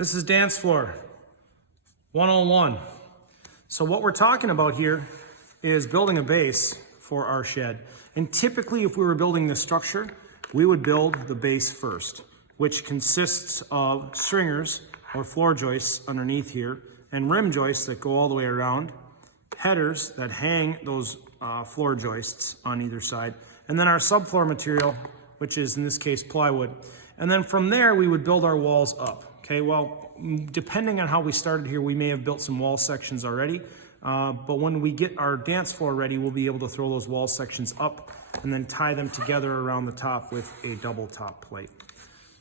This is Dance Floor 101. So what we're talking about here is building a base for our shed. And typically if we were building this structure, we would build the base first, which consists of stringers or floor joists underneath here and rim joists that go all the way around, headers that hang those floor joists on either side, and then our subfloor material, which is in this case plywood. And then from there we would build our walls up. Okay, well, depending on how we started here, we may have built some wall sections already, but when we get our dance floor ready, we'll be able to throw those wall sections up and then tie them together around the top with a double top plate.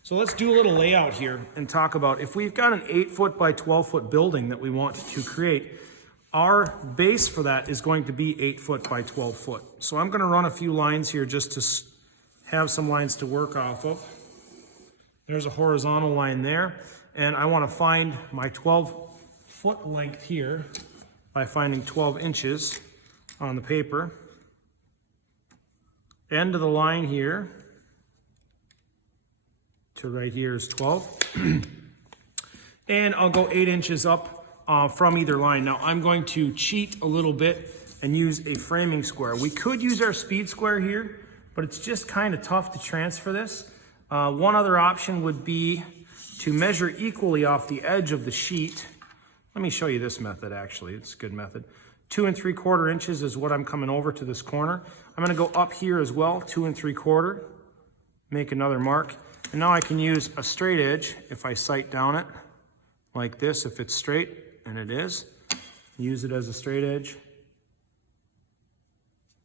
So let's do a little layout here and talk about if we've got an 8-foot by 12-foot building that we want to create, our base for that is going to be 8 foot by 12 foot. So I'm going to run a few lines here just to have some lines to work off of. There's a horizontal line there. And I want to find my 12-foot length here by finding 12 inches on the paper. End of the line here to right here is 12. And I'll go 8 inches up from either line. Now I'm going to cheat a little bit and use a framing square. We could use our speed square here, but it's just kind of tough to transfer this. One other option would be to measure equally off the edge of the sheet. Let me show you this method actually, it's a good method. 2 3/4 inches is what I'm coming over to this corner. I'm gonna go up here as well, 2 3/4, make another mark. And now I can use a straight edge if I sight down it, like this, if it's straight, and it is. Use it as a straight edge.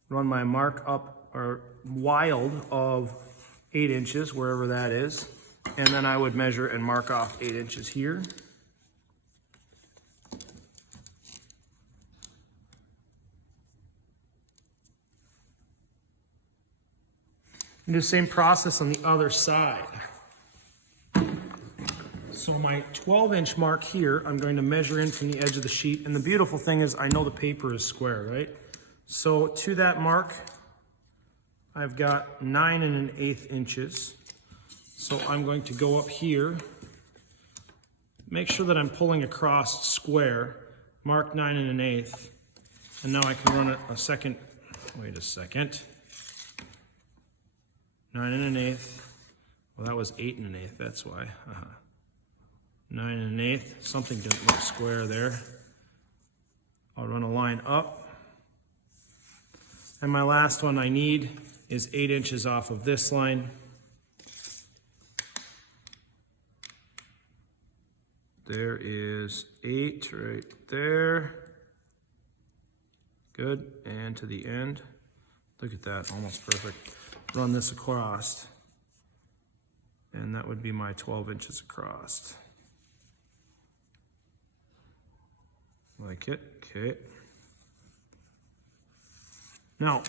Run my mark up or wild of 8 inches, wherever that is. And then I would measure and mark off 8 inches here. And do the same process on the other side. So my 12-inch mark here, I'm going to measure in from the edge of the sheet. And the beautiful thing is I know the paper is square, right? So to that mark, I've got 9 1/8 inches. So I'm going to go up here, make sure that I'm pulling across square, mark 9 1/8, and now I can run it a second, wait a second, 9 1/8, well that was 8 1/8, that's why, 9 1/8, something didn't look square there. I'll run a line up, and my last one I need is 8 inches off of this line. There is 8 right there. Good, and to the end. Look at that, almost perfect. Run this across, and that would be my 12 inches across. Like it, okay. Now,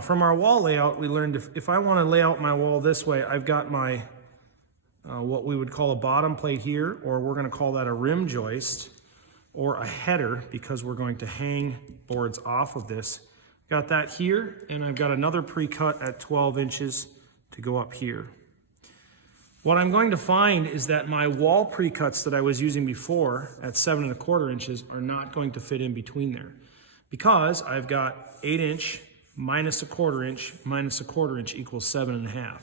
from our wall layout, we learned if I want to lay out my wall this way, I've got my what we would call a bottom plate here, or we're going to call that a rim joist, or a header, because we're going to hang boards off of this. Got that here, and I've got another pre-cut at 12 inches to go up here. What I'm going to find is that my wall pre-cuts that I was using before at 7 1/4 inches are not going to fit in between there, because I've got 8 inch minus 1/4 inch minus 1/4 inch equals 7 1/2.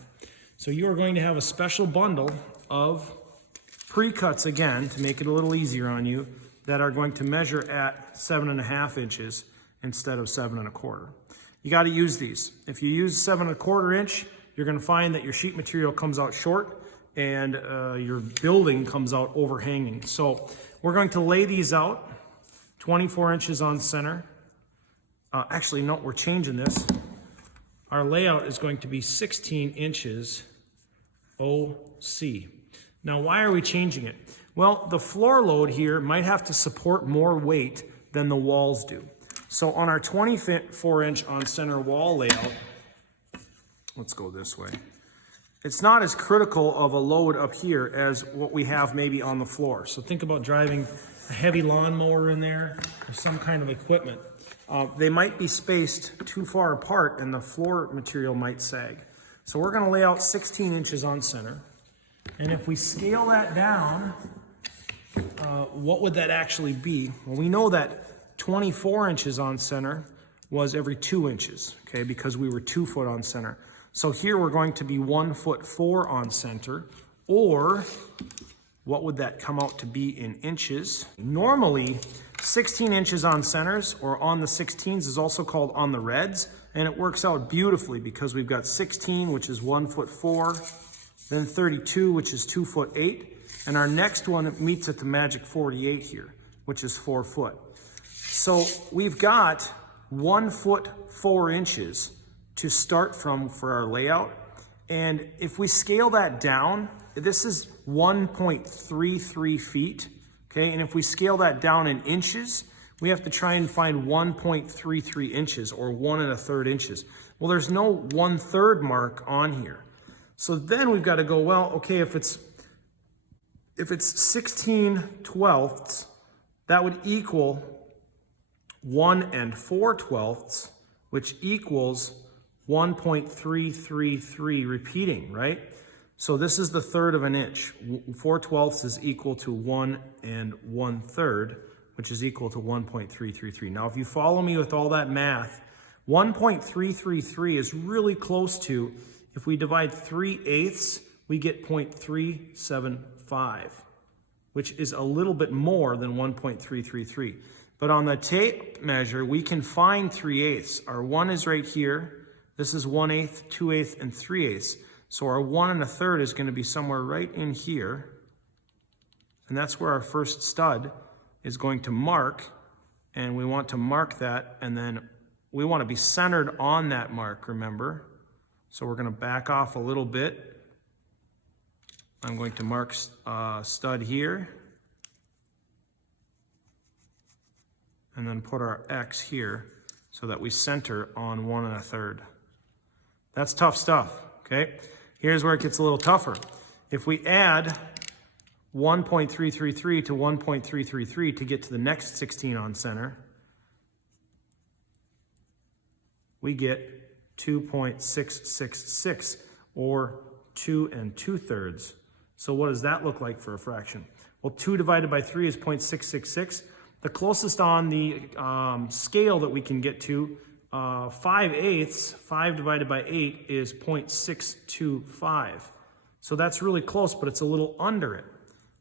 So you are going to have a special bundle of pre-cuts again to make it a little easier on you that are going to measure at 7 1/2 inches instead of 7 1/4. You got to use these. If you use 7 1/4 inch, you're going to find that your sheet material comes out short and your building comes out overhanging. So we're going to lay these out 24 inches on center. Actually, no, we're changing this. Our layout is going to be 16 inches OC. Now, why are we changing it? Well, the floor load here might have to support more weight than the walls do. So on our 24-inch on center wall layout, let's go this way. It's not as critical of a load up here as what we have maybe on the floor. So think about driving a heavy lawnmower in there or some kind of equipment. They might be spaced too far apart and the floor material might sag. So we're going to lay out 16 inches on center. And if we scale that down what would that actually be? Well, we know that 24 inches on center was every 2 inches, okay, because we were 2 foot on center. So here we're going to be 1 foot 4 on center, or what would that come out to be in inches? Normally, 16 inches on centers or on the 16s is also called on the reds, and it works out beautifully because we've got 16, which is 1 foot 4, then 32, which is 2 foot 8, and our next one meets at the magic 48 here, which is 4 foot. So we've got 1 foot 4 inches to start from for our layout. And if we scale that down, this is 1.33 feet, okay? And if we scale that down in inches, we have to try and find 1.33 inches or 1 1/3 inches. Well, there's no 1/3 mark on here. So then we've got to go, well, okay, if it's 16/12, that would equal 1 4/12, which equals 1.333 repeating, right? So this is the 1/3 of an inch. 4/12 is equal to 1 1/3, which is equal to 1.333. Now, if you follow me with all that math, 1.333 is really close to, if we divide 3/8, we get 0.375, which is a little bit more than 1.333. But on the tape measure, we can find 3/8. Our 1 is right here. This is 1/8, 2/8, and 3/8. So our 1 1/3 is going to be somewhere right in here. And that's where our first stud is going to mark. And we want to mark that, and then we want to be centered on that mark, remember? So we're going to back off a little bit. I'm going to mark stud here. And then put our X here so that we center on 1 1/3. That's tough stuff, okay? Here's where it gets a little tougher. If we add 1.333 to 1.333 to get to the next 16 on center, we get 2.666, or 2 2/3. So what does that look like for a fraction? Well, 2 divided by 3 is 0.666. The closest on the scale that we can get to, 5/8, 5 divided by 8 is 0.625. So that's really close, but it's a little under it.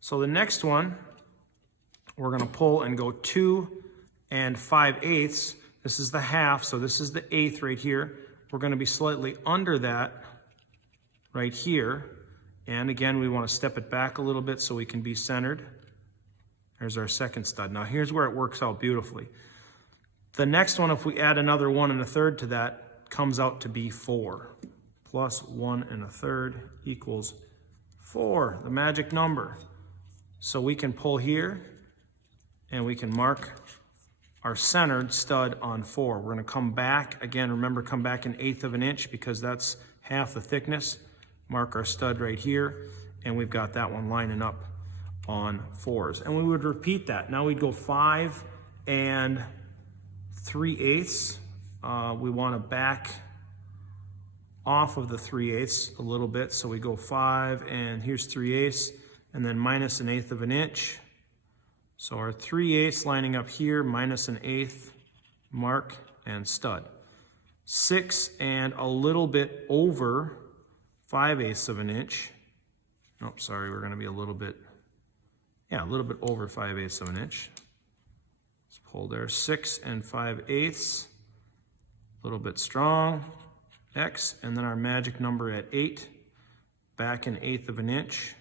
So the next one, we're going to pull and go 2 5/8. This is the half, so this is the 1/8 right here. We're going to be slightly under that right here. And again, we want to step it back a little bit so we can be centered. There's our second stud. Now here's where it works out beautifully. The next one, if we add another 1 1/3 to that, comes out to be 4. Plus 1 1/3 equals 4, the magic number. So we can pull here and we can mark our centered stud on 4. We're going to come back, again, remember, come back 1/8 of an inch because that's half the thickness. Mark our stud right here, and we've got that one lining up on 4s. And we would repeat that. Now we'd go 5 3/8. We want to back off of the 3/8 a little bit. So we go 5, and here's 3/8, and then minus 1/8 of an inch. So our 3/8 lining up here, minus 1/8, mark, and stud. 6 and a little bit over 5/8 of an inch. Oh, sorry, we're going to be a little bit over 5/8 of an inch. Let's pull there. 6 5/8, a little bit strong. X, and then our magic number at 8, back 1/8 of an inch.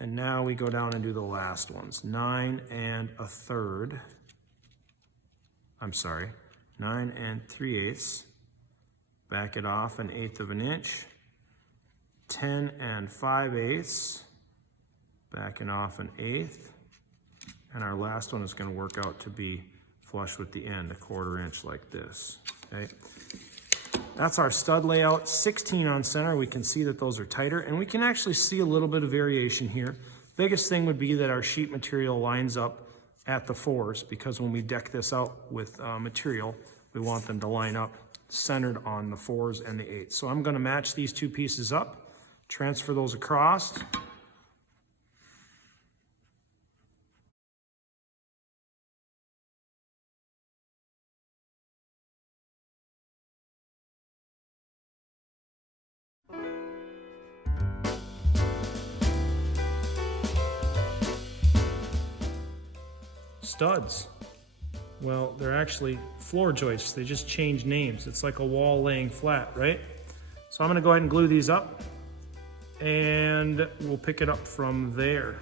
And now we go down and do the last ones. 9 1/3. I'm sorry, 9 3/8. Back it off 1/8 of an inch. 10 5/8. Backing off 1/8. And our last one is going to work out to be flush with the end, 1/4 inch like this, okay? That's our stud layout, 16 on center. We can see that those are tighter, and we can actually see a little bit of variation here. Biggest thing would be that our sheet material lines up at the 4s, because when we deck this out with material, we want them to line up centered on the 4s and the 8s. So I'm going to match these two pieces up, transfer those across, studs. Well, they're actually floor joists. They just change names. It's like a wall laying flat, right? So I'm gonna go ahead and glue these up and we'll pick it up from there.